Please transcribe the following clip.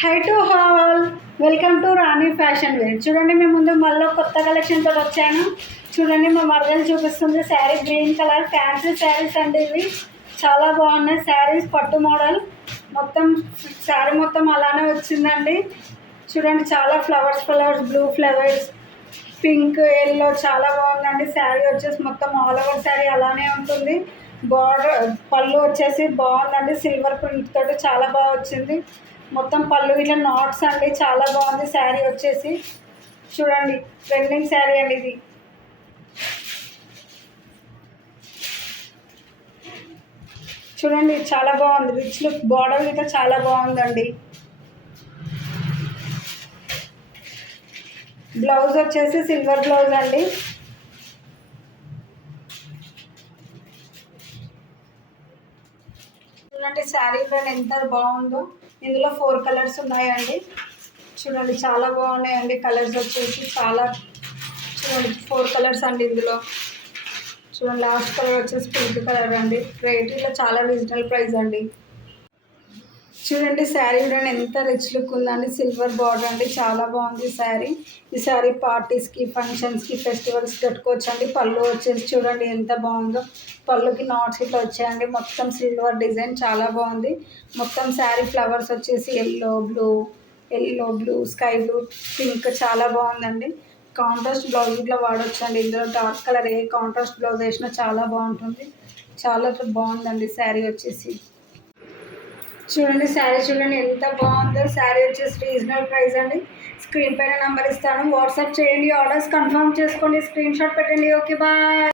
High to all, welcome to Rani fashion wear. చూడండి మేము ముందు మళ్ళీ కొత్త కలెక్షన్ తోటి వచ్చాను. చూడండి మా మరదలు చూపిస్తుంది sari, green colour fancy saris అండి. ఇవి చాలా బాగున్నాయి శారీస్, పట్టు మోడల్ మొత్తం. శారీ మొత్తం అలానే వచ్చిందండి. చూడండి చాలా flowers, blue flowers, pink, yellow చాలా బాగుందండి. శారీ వచ్చేసి మొత్తం ఆల్ ఓవర్ శారీ అలానే ఉంటుంది. బార్డర్ పళ్ళు వచ్చేసి బాగుందండి, సిల్వర్ ప్రింట్ తోటి చాలా బాగా వచ్చింది. మొత్తం పళ్ళు ఇట్లా నాట్స్ అండి, చాలా బాగుంది శారీ వచ్చేసి. చూడండి ట్రెండింగ్ శారీ అండి ఇది. చూడండి చాలా బాగుంది, రిచ్ లుక్, బార్డర్ అయితే చాలా బాగుందండి. బ్లౌజ్ వచ్చేసి సిల్వర్ బ్లౌజ్ అండి. చూడండి శారీ కూడా ఎంత బాగుందో. ఇందులో 4 కలర్స్ ఉన్నాయండి. చూడండి చాలా బాగున్నాయండి కలర్స్ వచ్చేసి చాలా. చూడండి 4 కలర్స్ అండి ఇందులో. చూడండి లాస్ట్ కలర్ వచ్చేసి పింక్ కలర్ అండి. రేట్ ఇలా చాలా రీజనబుల్ ప్రైస్ అండి. చూడండి శారీ కూడా ఎంత రిచ్ లుక్ ఉందండి, సిల్వర్ బార్డర్ అండి, చాలా బాగుంది శారీ. ఈ శారీ పార్టీస్కి, ఫంక్షన్స్కి, ఫెస్టివల్స్కి కట్టుకోవచ్చు అండి. పళ్ళు వచ్చేసి చూడండి ఎంత బాగుందో. పళ్ళుకి నాట్స్ ఇట్లా వచ్చాయండి, మొత్తం సిల్వర్ డిజైన్ చాలా బాగుంది. మొత్తం శారీ ఫ్లవర్స్ వచ్చేసి yellow blue, sky blue, pink చాలా బాగుందండి. కాంట్రాస్ట్ బ్లౌజ్ ఇట్లా వాడచ్చు అండి. ఇందులో డార్క్ కలర్ ఏ కాంట్రాస్ట్ బ్లౌజ్ వేసినా చాలా బాగుంటుంది. చాలా బాగుందండి శారీ వచ్చేసి. చూడండి శారీ చూడండి ఎంత బాగుందో. శారీ వచ్చేసి రీజనబుల్ ప్రైస్ అండి. స్క్రీన్ పైన నెంబర్ ఇస్తాను, వాట్సాప్ చేయండి, ఆర్డర్స్ కన్ఫర్మ్ చేసుకోండి, స్క్రీన్ షాట్ పెట్టండి. Okay bye.